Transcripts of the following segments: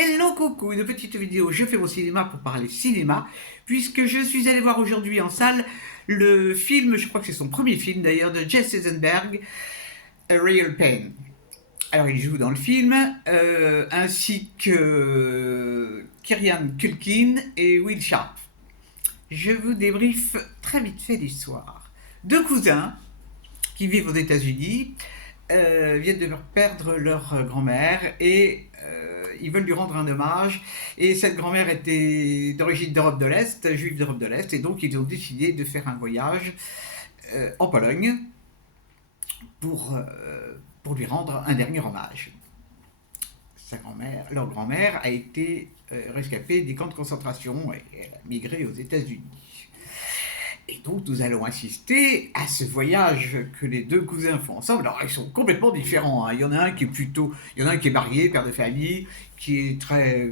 Hello coucou, une petite vidéo Je fais mon cinéma pour parler cinéma, puisque je suis allé voir aujourd'hui en salle le film, je crois que c'est son premier film d'ailleurs, de Jesse Eisenberg, A Real Pain. Alors il joue dans le film, ainsi que Kieran Culkin et Will Sharp. Je vous débriefe très vite fait l'histoire. Deux cousins qui vivent aux États-Unis viennent de perdre leur grand-mère et ils veulent lui rendre un hommage. Et cette grand-mère était d'origine d'Europe de l'Est, juive d'Europe de l'Est, et donc ils ont décidé de faire un voyage en Pologne pour lui rendre un dernier hommage. Leur grand-mère a été rescapée des camps de concentration et elle a migré aux États-Unis. Et donc nous allons assister à ce voyage que les deux cousins font ensemble. Alors ils sont complètement différents, hein. Il y en a un qui est marié, père de famille, qui est très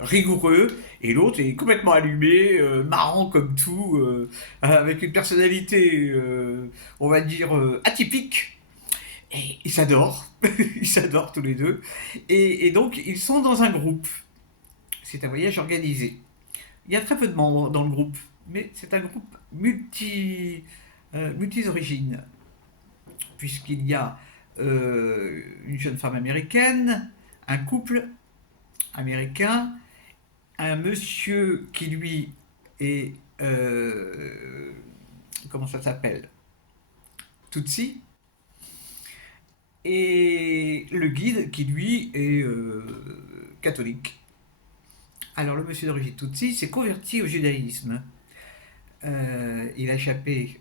rigoureux, et l'autre est complètement allumé, marrant comme tout, avec une personnalité, on va dire, atypique. Et ils s'adorent, ils s'adorent tous les deux. Et donc ils sont dans un groupe. C'est un voyage organisé. Il y a très peu de membres dans le groupe, mais c'est un groupe multi-origines, puisqu'il y a une jeune femme américaine, un couple américain, un monsieur qui lui est, comment ça s'appelle, Tutsi, et le guide qui lui est catholique. Alors le monsieur d'origine Tutsi s'est converti au judaïsme. Il a échappé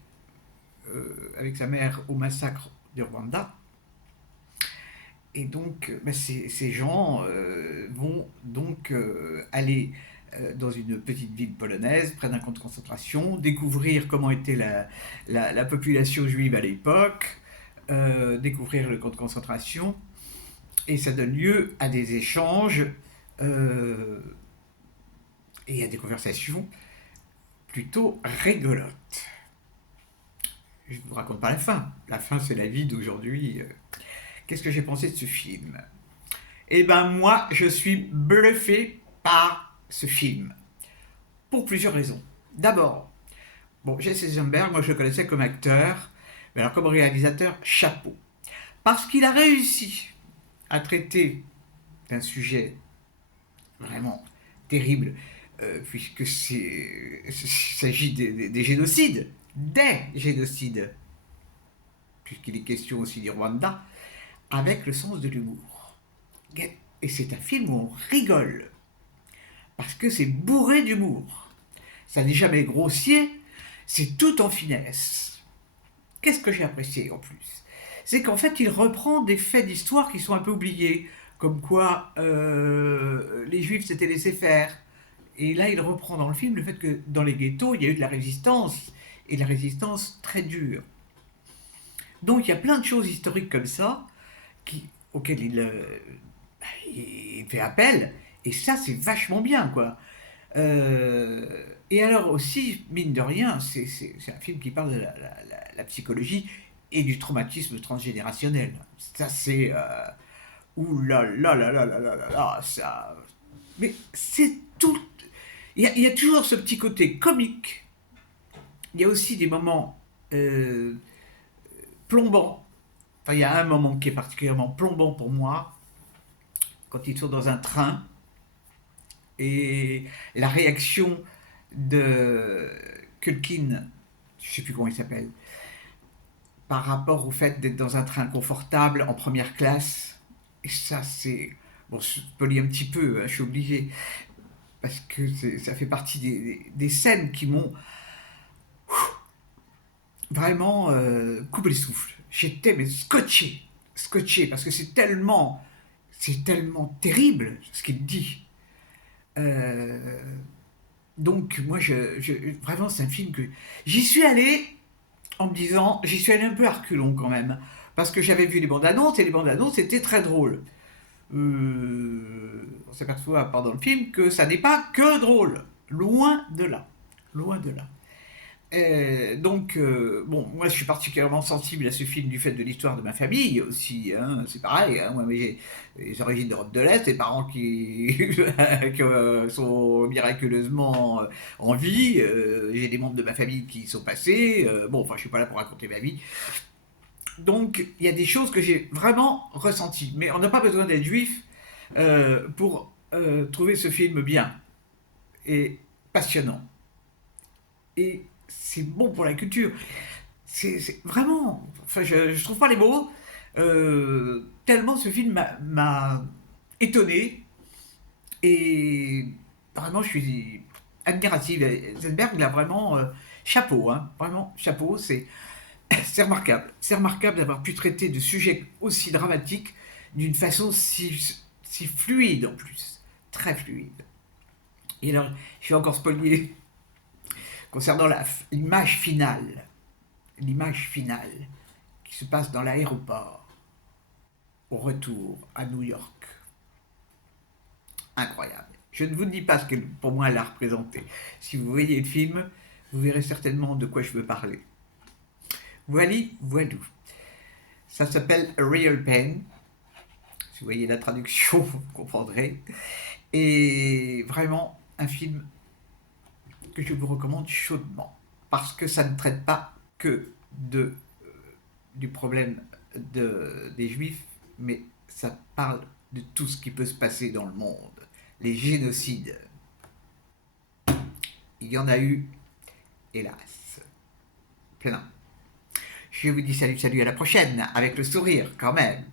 avec sa mère au massacre du Rwanda. Et donc ces gens vont donc aller dans une petite ville polonaise, près d'un camp de concentration, découvrir comment était la population juive à l'époque, découvrir le camp de concentration, et ça donne lieu à des échanges et à des conversations plutôt rigolotes. Je ne vous raconte pas la fin. La fin, c'est la vie d'aujourd'hui. Qu'est-ce que j'ai pensé de ce film? Eh ben moi, je suis bluffé par ce film. Pour plusieurs raisons. D'abord, Jesse Eisenberg, moi je le connaissais comme acteur, mais alors comme réalisateur, chapeau. Parce qu'il a réussi à traiter d'un sujet vraiment terrible, puisque il s'agit des génocides, puisqu'il est question aussi du Rwanda, avec le sens de l'humour. Et c'est un film où on rigole, parce que c'est bourré d'humour. Ça n'est jamais grossier, c'est tout en finesse. Qu'est-ce que j'ai apprécié en plus? C'est qu'en fait, il reprend des faits d'histoire qui sont un peu oubliés, comme quoi les Juifs s'étaient laissés faire. Et là, il reprend dans le film le fait que dans les ghettos, il y a eu de la résistance, et de la résistance très dure. Donc il y a plein de choses historiques comme ça, auxquelles il fait appel, et ça, c'est vachement bien, quoi. Et alors aussi, mine de rien, c'est un film qui parle de la psychologie et du traumatisme transgénérationnel. Ça, c'est... ouh là là là là là là là là, ça... Mais c'est tout... Il y a toujours ce petit côté comique. Il y a aussi des moments plombants. Enfin, il y a un moment qui est particulièrement plombant pour moi, quand ils sont dans un train, et la réaction de Culkin, je ne sais plus comment il s'appelle, par rapport au fait d'être dans un train confortable en première classe. Et ça, c'est... Bon, je spoilie un petit peu, hein, je suis obligé, parce que ça fait partie des scènes qui m'ont vraiment coupé le souffle. J'étais mais scotché, parce que c'est tellement terrible ce qu'il dit. Donc moi, vraiment, c'est un film que j'y suis allé en me disant, j'y suis allé un peu à reculons quand même, parce que j'avais vu les bandes annonces, et les bandes annonces étaient très drôles. On s'aperçoit pendant le film que ça n'est pas que drôle, loin de là, loin de là. Bon, moi je suis particulièrement sensible à ce film du fait de l'histoire de ma famille aussi, hein, c'est pareil, hein, moi j'ai les origines d'Europe de l'Est, des parents qui, qui, sont miraculeusement en vie, j'ai des membres de ma famille qui y sont passés, bon, enfin je suis pas là pour raconter ma vie, donc il y a des choses que j'ai vraiment ressenties, mais on n'a pas besoin d'être juif pour trouver ce film bien et passionnant. Et c'est bon pour la culture. C'est vraiment. Enfin, je trouve pas les mots. Tellement ce film m'a étonné. Et vraiment, je suis admiratif. Zenberg, il a vraiment. Chapeau, hein. Vraiment, chapeau. C'est remarquable. C'est remarquable d'avoir pu traiter de sujets aussi dramatiques d'une façon si fluide en plus. Très fluide. Et alors, je suis encore spoilé concernant l'image finale qui se passe dans l'aéroport au retour à New York. Incroyable. Je ne vous dis pas ce que pour moi elle a représenté. Si vous voyez le film, vous verrez certainement de quoi je veux parler. Voilà, voilà. Ça s'appelle A Real Pain. Si vous voyez la traduction, vous comprendrez. Et vraiment un film que je vous recommande chaudement. Parce que ça ne traite pas que du problème des juifs, mais ça parle de tout ce qui peut se passer dans le monde. Les génocides. Il y en a eu, hélas, plein. Je vous dis salut, à la prochaine, avec le sourire quand même.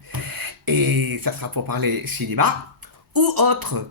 Et ça sera pour parler cinéma ou autre.